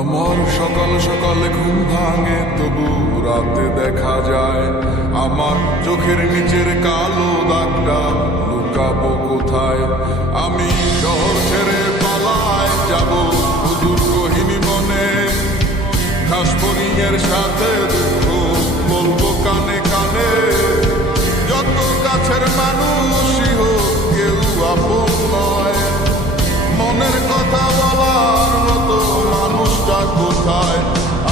আমার সকাল সকালে ঘুম ভাঙে, তবু রাতে দেখা যায় আমার চোখের নিচের কালো দাগটা লুকাবো কোথায়। আমি শহর ছেড়ে পালায় যাব দুর্গহীন মনে, ঘাস ফড়িংয়ের সাথে দুঃখ বলবো কানে কানে। যত কাছের মানুষই হোক কেউ আপন নয়, মনের কথা বলার মতো মানুষটা কোথায়?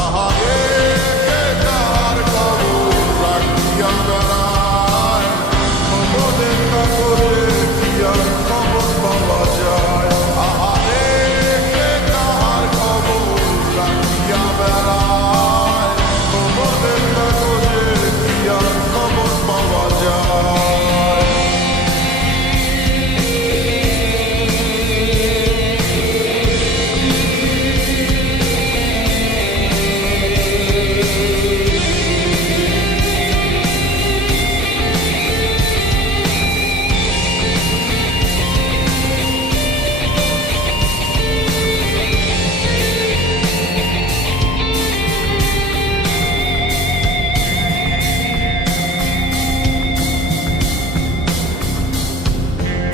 আহারে কে কার খবর রাখিয়া বেড়ায়, খবরের কাগজে কি আর খবর পাওয়া যায়? আহারে কে কার খবর রাখিয়া বেড়ায়, খবরের কাগজে কি আর খবর পাওয়া যায়?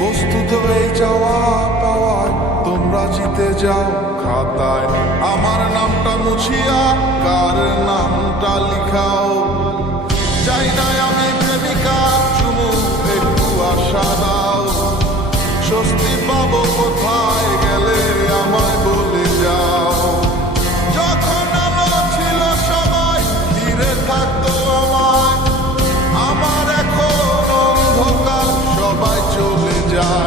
বস্তুত এই যাওয়া পাওয়ায় তোমরা জিতে যাও খাতায়, আমার নামটা মুছিয়া কার নামটা লিখাও। চাই না আমি প্রেমিকা চুমু, একটু আশা দাও। স্বস্তি পাবো কোথায় গেলে আমায় বলে যাও। যখন আমার ছিল সবাই ঘিরে থাকতো আমায়, আমার এখন অন্ধকার সবাই চলে যায়।